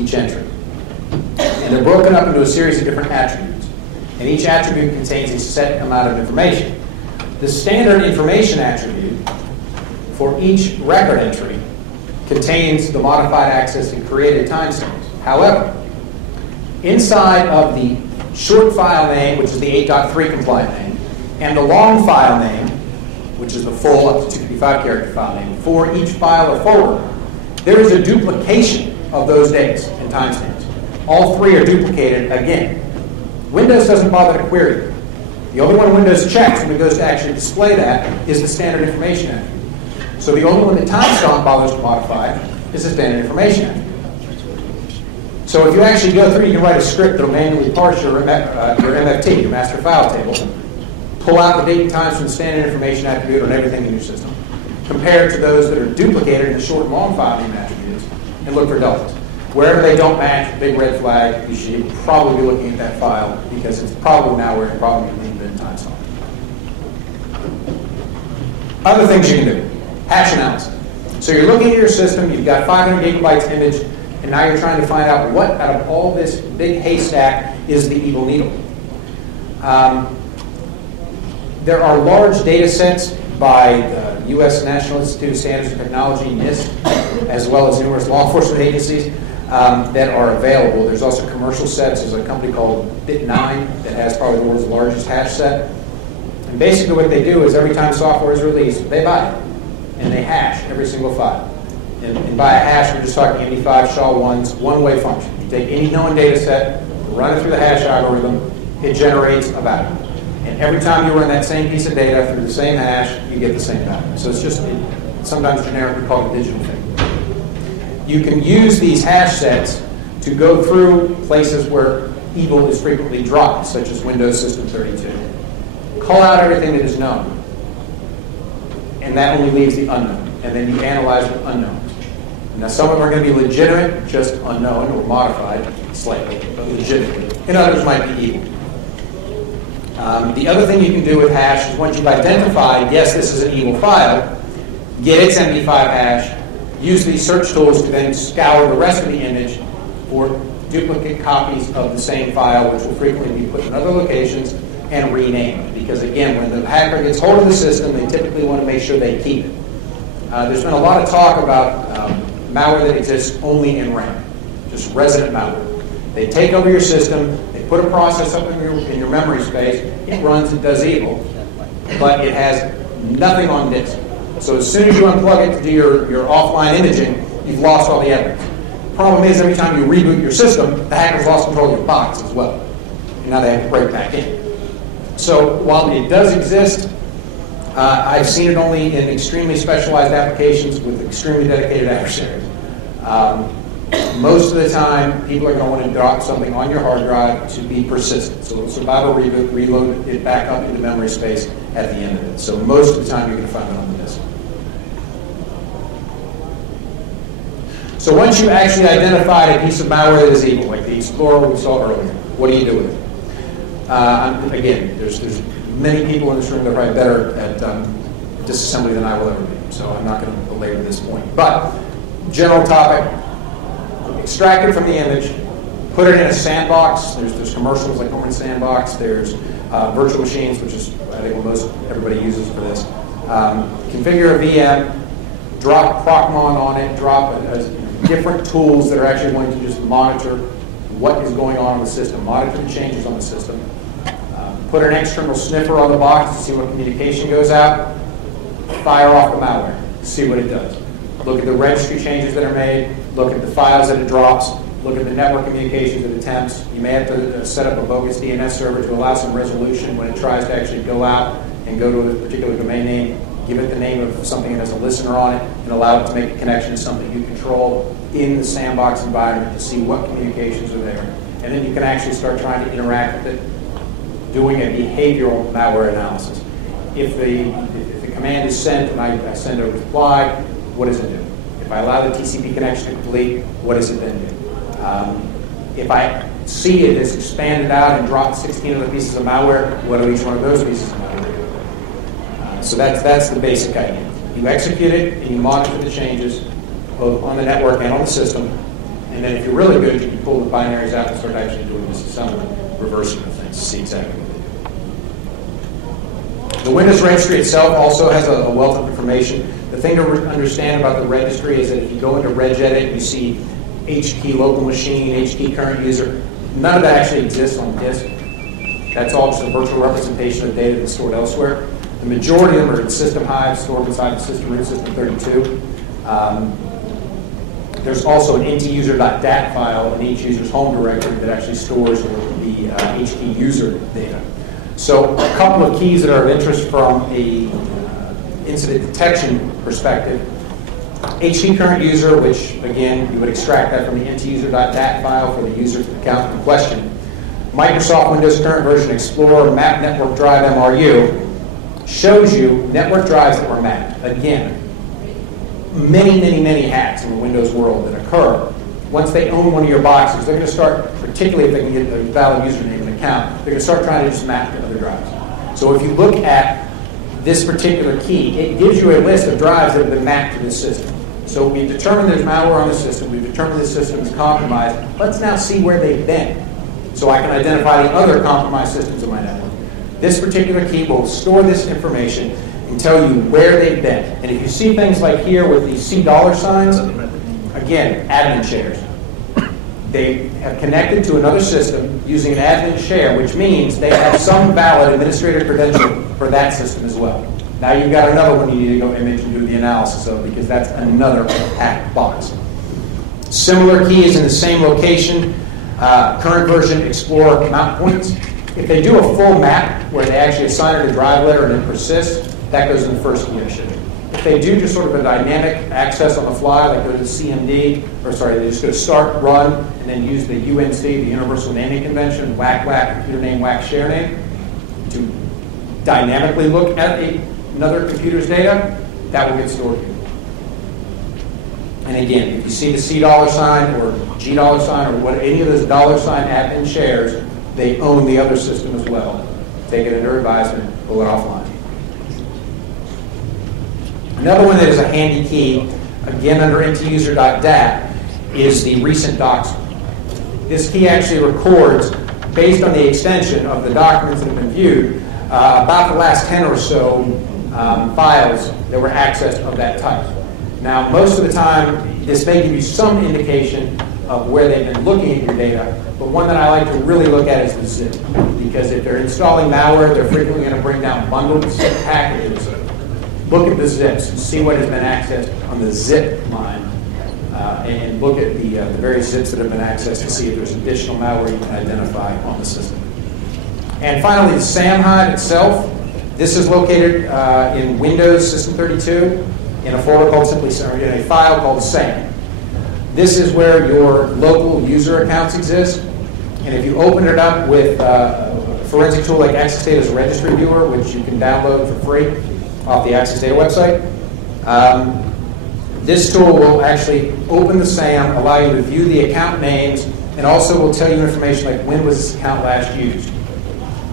each entry. And they're broken up into a series of different attributes. And each attribute contains a set amount of information. The standard information attribute for each record entry contains the modified access and created timestamps. However, inside of the short file name, which is the 8.3 compliant name, and the long file name, which is the full up to 255 character file name, for each file or folder, there is a duplication of those dates and timestamps. All three are duplicated again. Windows doesn't bother to query it. The only one Windows checks when it goes to actually display that is the standard information attribute. So the only one that timestamp bothers to modify is the standard information attribute. So if you actually go through, you can write a script that will manually parse your MFT, your master file table, pull out the date and times from the standard information attribute on everything in your system, compared to those that are duplicated in the short and long file name attributes, and look for deltas. Wherever they don't match, big red flag, you should probably be looking at that file because it's probably malware and probably been timestamp. Other things you can do. Hash analysis. So you're looking at your system, you've got 500 gigabytes image, and now you're trying to find out what out of all this big haystack is the evil needle. There are large data sets by U.S. National Institute of Standards and Technology, NIST, as well as numerous law enforcement agencies that are available. There's also commercial sets. There's a company called Bit9 that has probably the world's largest hash set. And basically what they do is every time software is released, they buy it. And they hash every single file. And by a hash, we're just talking MD5 SHA-1's one-way function. You take any known data set, run it through the hash algorithm, it generates a value. And every time you run that same piece of data through the same hash, you get the same value. So it's just sometimes generically called a digital thing. You can use these hash sets to go through places where evil is frequently dropped, such as Windows System 32. Call out everything that is known. And that only leaves the unknown. And then you analyze the unknowns. Now, some of them are going to be legitimate, just unknown, or modified slightly, but legitimate. And others might be evil. The other thing you can do with hash is once you've identified, yes, this is an evil file, get its MD5 hash, use these search tools to then scour the rest of the image for duplicate copies of the same file, which will frequently be put in other locations and renamed. Because again, when the hacker gets hold of the system, they typically want to make sure they keep it. There's been a lot of talk about malware that exists only in RAM, just resident malware. They take over your system, they put a process up in your memory space, it runs, it does evil, but it has nothing on disk. So as soon as you unplug it to do your offline imaging, you've lost all the evidence. The problem is every time you reboot your system, the hacker's lost control of your box as well. And now they have to break back in. So while it does exist, I've seen it only in extremely specialized applications with extremely dedicated adversaries. Most of the time, people are going to want to drop something on your hard drive to be persistent. So it'll survive a reboot, reload it back up into memory space at the end of it. So most of the time, you're going to find it on the disk. So once you actually identified a piece of malware that is evil, like the Explorer we saw earlier, what do you do with it? Again, there's many people in this room that are probably better at disassembly than I will ever be, so I'm not going to belabor this point. But general topic, extract it from the image, put it in a sandbox. There's commercials like Norman Sandbox. There's virtual machines, which is I think what most everybody uses for this. Configure a VM, drop Procmon on it, drop different tools that are actually going to just monitor what is going on in the system, monitor the changes on the system. Put an external sniffer on the box to see what communication goes out. Fire off the malware, see what it does. Look at the registry changes that are made. Look at the files that it drops. Look at the network communications it attempts. You may have to set up a bogus DNS server to allow some resolution when it tries to actually go out and go to a particular domain name. Give it the name of something that has a listener on it and allow it to make a connection to something you control in the sandbox environment to see what communications are there. And then you can actually start trying to interact with it, doing a behavioral malware analysis. If the command is sent and I send a reply, what does it do? If I allow the TCP connection to complete, what does it then do? If I see it is expanded out and dropped 16 other pieces of malware, what do each one of those pieces of malware do? So that's the basic idea. You execute it and you monitor the changes both on the network and on the system, and And then if you're really good, you can pull the binaries out and start actually doing disassembly, reversing the things to see exactly what they do. The Windows registry itself also has a wealth of information. The thing to understand about the registry is that if you go into regedit, you see HKey local machine, HKey current user. None of that actually exists on disk. That's all just a virtual representation of data that's stored elsewhere. The majority of them are in system hives stored inside the system root system 32. There's also an intuser.dat file in each user's home directory that actually stores the HKey user data. So a couple of keys that are of interest from a incident detection perspective. HKey current user, which again, you would extract that from the intuser.dat file for the user account in question. Microsoft Windows Current Version Explorer Map Network Drive MRU shows you network drives that were mapped. Again, many hacks in the Windows world that occur. Once they own one of your boxes, they're going to start, particularly if they can get a valid username and account, they're going to start trying to just map to other drives. So if you look at this particular key, it gives you a list of drives that have been mapped to this system. So we've determined there's malware on the system. We've determined this system is compromised. Let's now see where they've been so I can identify the other compromised systems in my network. This particular key will store this information and tell you where they've been. And if you see things like here with these $, again, admin shares. They have connected to another system using an admin share, which means they have some valid administrator credential for that system as well. Now you've got another one you need to go image and do the analysis of, because that's another hacked box. Similar key is in the same location, current version Explorer mount points. If they do a full map where they actually assign it a drive letter and then persist, that goes in the first key I showed you. If they do just sort of a dynamic access on the fly, like go to the CMD, or sorry, they just go to start, run, and then use the UNC, the Universal Naming Convention, whack, computer name, whack, share name, to dynamically look at another computer's data, that will get stored here. And again, if you see the $, or G$, or what any of those $ admin shares, they own the other system as well. Take it under advisement, pull it offline. Another one that is a handy key, again under intuser.dat, is the recent docs. This key actually records, based on the extension of the documents that have been viewed, about the last 10 or so files that were accessed of that type. Now, most of the time, this may give you some indication of where they've been looking at your data, but one that I like to really look at is the zip. Because if they're installing malware, they're frequently going to bring down bundled zip packages. Look at the zips and see what has been accessed on the zip line, and look at the various zips that have been accessed to see if there's additional malware you can identify on the system. And finally, the SAM hide itself. This is located in Windows System 32 in a folder called in a file called SAM. This is where your local user accounts exist. And if you open it up with a forensic tool like Access Data's Registry Viewer, which you can download for free off the Access Data website, this tool will actually open the SAM, allow you to view the account names, and also will tell you information like when was this account last used.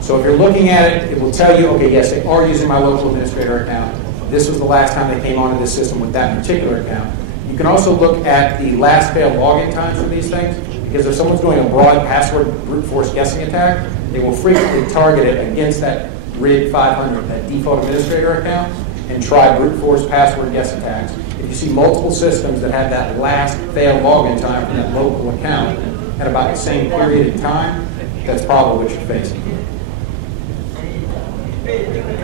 So if you're looking at it, it will tell you, okay, yes, they are using my local administrator account. This was the last time they came onto this system with that particular account. You can also look at the last failed login times for these things, because if someone's doing a broad password brute force guessing attack, they will frequently target it against that RID 500, that default administrator account, and try brute force password guess attacks. If you see multiple systems that have that last failed login time from that local account at about the same period in time, that's probably what you're facing.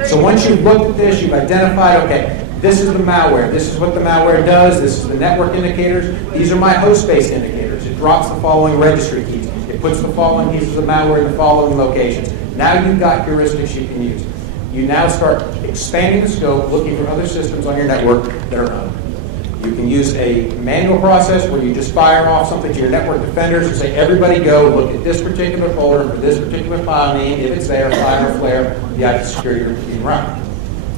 So once you've looked at this, you've identified, okay, this is the malware. This is what the malware does. This is the network indicators. These are my host-based indicators. It drops the following registry keys. It puts the following pieces of malware in the following locations. Now you've got heuristics you can use. You now start expanding the scope, looking for other systems on your network that are owned. You can use a manual process where you just fire off something to your network defenders and say, everybody go look at this particular folder for this particular file name. If it's there, fire or flare, the IT security route can run.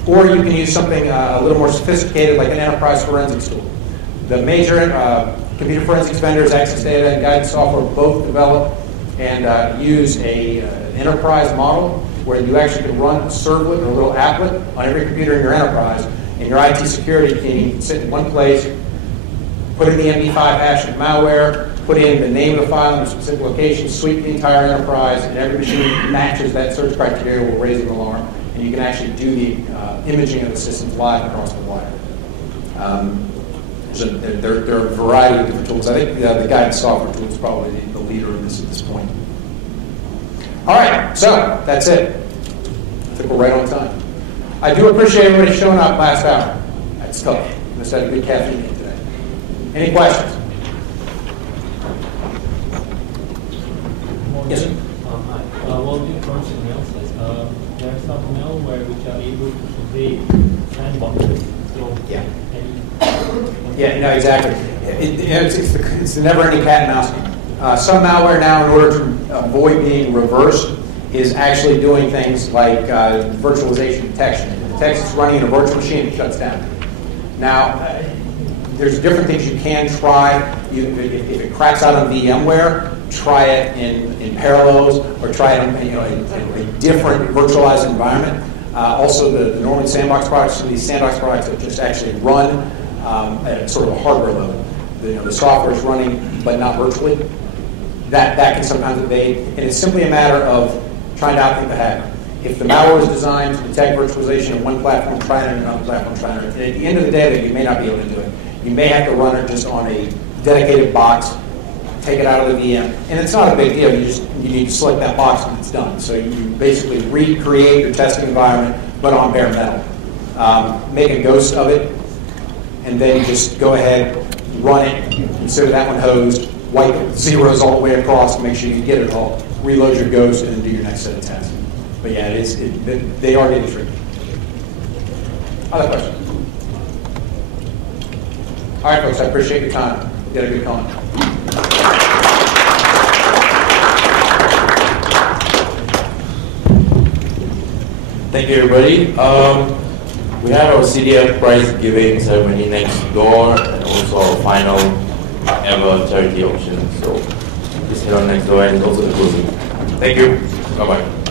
Or you can use something a little more sophisticated like an enterprise forensics tool. The major computer forensics vendors, Access Data and Guidance Software, both develop and use an enterprise model where you actually can run a servlet or a little applet on every computer in your enterprise, and your IT security team can sit in one place, put in the MD5 hash of malware, put in the name of the file and a specific location, sweep the entire enterprise, and every machine that matches that search criteria will raise an alarm, and you can actually do the imaging of the systems live across the wire. So there are a variety of different tools. I think the guidance software tool is probably the leader of this at this point. All right, so that's it. I think we're right on time. I do appreciate everybody showing up last hour. That's tough. I must have had a good caffeine today. Any questions? Yes, sir. Hi. What do you function analysis? There are some malware which are able to survey sandboxes. So yeah. Yeah, no, exactly. It's the never-ending cat and mouse game. Some malware now, in order to avoid being reversed, is actually doing things like virtualization detection. If the text is running in a virtual machine, it shuts down. Now, there's different things you can try. If it cracks out on VMware, try it in Parallels, or try it in a different virtualized environment. Also, the normal sandbox products, some of these sandbox products that just actually run at sort of a hardware level. The software is running, but not virtually. That can sometimes evade, and it's simply a matter of trying to outthink the hacker. If the malware is designed to detect virtualization in one platform, try it on another platform, try it. And at the end of the day, you may not be able to do it. You may have to run it just on a dedicated box, take it out of the VM, and it's not a big deal. You need to select that box and it's done. So you basically recreate your testing environment, but on bare metal. Make a ghost of it, and then just go ahead, run it, consider that one hosed, wipe zeros all the way across, make sure you get it all, reload your ghost, and then do your next set of tests. But yeah, they are getting tricky. Other questions? All right, folks, I appreciate your time. You had a good comment. Thank you, everybody. We have our CDF prize giving ceremony next door, and also our final ever charity auction. So please head on next door, and also the closing. Thank you. Bye bye.